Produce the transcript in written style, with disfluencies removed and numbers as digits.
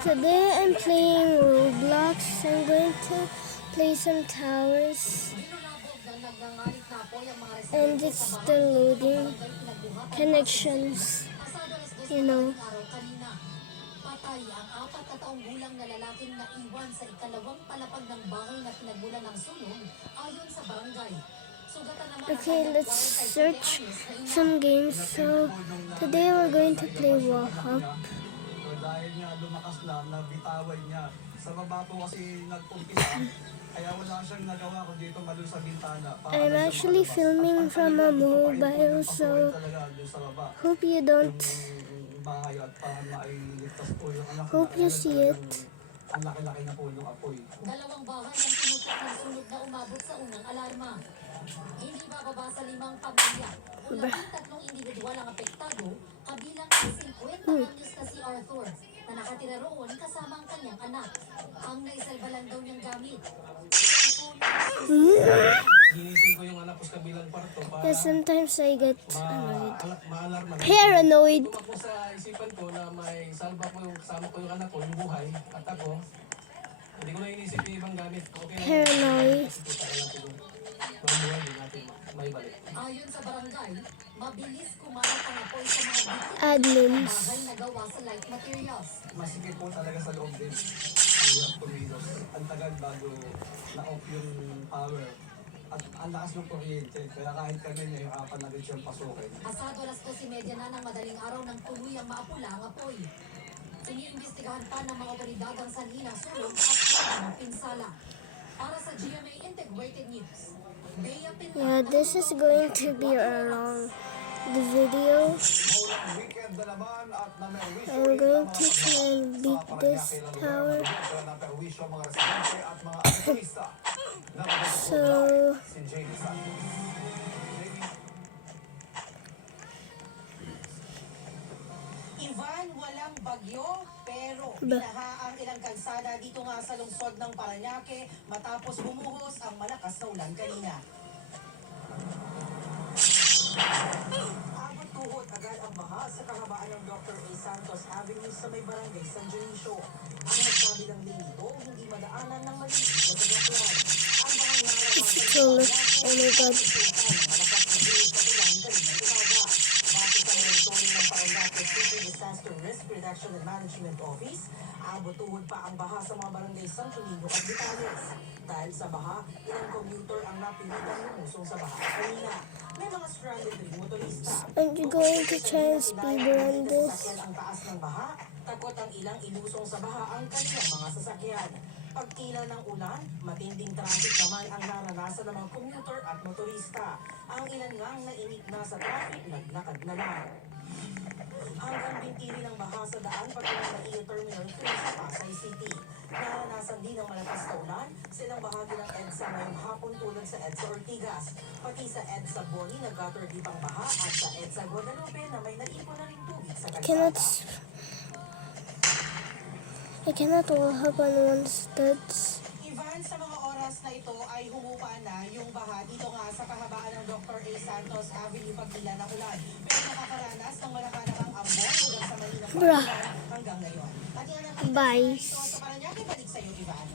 Today I'm playing Roblox. I'm going to play some towers. And it's still loading connections, you know. Patay ang 4 na taong gulang na lalaking naiwan sa ikalawang palapag ng bahay na pinagmulan ng sunog ayon sa barangay. Okay, let's search some games. So today we're going to play Walk Up. Dahil nga lumakas na, nabitawan niya. Sa baba po kasi nagpumpisa, kaya wala siyang nagawa kung dito malun sa bintana. I'm actually filming from a mobile, so hope you don't. Hope you see it. Ang laki-laki na po ng apoy. Dalawang bahay ang tinutok ng sunog na umabot sa unang alarma. Hindi bababa sa 5 pamilya. Ulapang 3 individual ang apektado, kabilang ang 50 anyos na si Arthur, na nakatira roon kasama ang kanyang anak. Ang naisalba lang daw niyang gamit. Ginising ko yung anak ko sa kabilang kwarto para Yeah, sometimes I get ma-alarma. paranoid. Ako sa isipan ko na may salba ko yung kasama ko yung anak ko, yung buhay, at ako, hindi ko na inisip yung ibang gamit. Okay na Paranoid. mabuhay din natin, may balik. Ayon sa barangay, mabilis kumalat ang apoy sa mga biktima ng Admins. bahay na gawa sa light materials. Masikip po talaga sa loob din. Ang hirap kumilos. Ang tagal bago na-off yung power. At ang lakas ng kuryente. Kaya kahit kami na yung apan na rin siyang pasukin. Pasado alas 12:30 na ng madaling araw ng tuluyang maapula ang apoy. Iniimbestigahan pa ng mga otoridad ang sanhi ng sunog at cause ng pinsala. Para sa GMA Integrated News, Bea Pinta. Yeah, this is going to be a long video. Maulang weekend na naman at namerwisyo I'm going to try and beat this tower. namerwisyo mga residente at mga aktivista. So Si Jamie Santos. Ivan, walang bagyo, pero Ba- binaha ang ilang kalsada dito nga sa lungsod ng Parañaque matapos bumuhos ang malakas na ulan kanina. Abot tuhod agad ang baha sa kahabaan ng Dr. A. Santos Avenue sa may barangay San Dionisio. Ang nagsabilang lane nito hindi madaanan ng maliliit na sasakyan. Ang bahang it's nararamdaman too late. Oh my god. malakas na bilis na ulan kaninang umaga. Base sa monitoring ng Parañaque City Disaster Risk Reduction and Management Office, abot tuhod pa ang baha sa mga barangay Santo Niño at Vitales. Dahil sa baha, ilang commuter ang napilitan lumusong sa baha kanina. May mga stranded ring motorista. I'm going to try and speedrun this. Sasakyan ang taas ng baha, takot ang ilang ilusong sa baha ang kanilang mga sasakyan. Pagtila ng ulan, matinding traffic naman ang naranasan ng mga commuter at motorista. Ang ilan ngang nainip na sa traffic, naglakad na lang. Hanggang bintiri ng baha sa daan patungo sa EO Terminal 3 sa Pasay City. Naranasan din ng malakas na ulan silang bahagi ng EDSA ngayong hapon tulad sa EDSA Ortigas. Pati sa EDSA Boni na gutter deep ang baha at sa EDSA Guadalupe na may naipon na rin tubig sa kalsada. I cannot walk up on one studs. Ivan, sa mga oras na ito ay humupa na yung baha dito nga sa kahabaan ng Dr. A. Santos Avenue pagtila ng ulan. Pero nakakaranas ng malakanang ambon hanggang sa Manila Bruh. hanggang ngayon. At yan ang Bye. sa Parañaque, balik sa'yo, Ivan.